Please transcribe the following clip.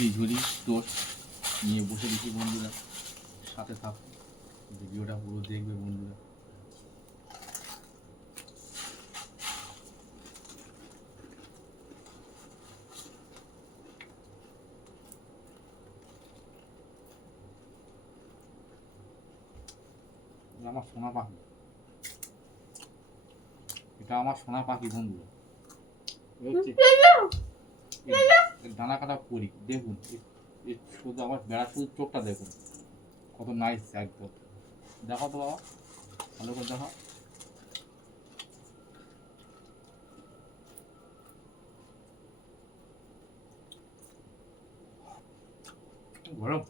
মুড়ি ঝুড়ি টোস্ট নিয়ে বসে দেখি বন্ধুরা, সাথে থাকো, ভিডিওটা পুরো দেখবে বন্ধুরা। আমার সোনা পাখি, এটা আমার সোনা পাখি বন্ধুরা। দানা কাটা করি দেখুন, শুধু আমার বেড়া শুধু চোখটা দেখুন কত নাইস একদম। দেখো তো বাবা, ভালো করে দেখো। গরম।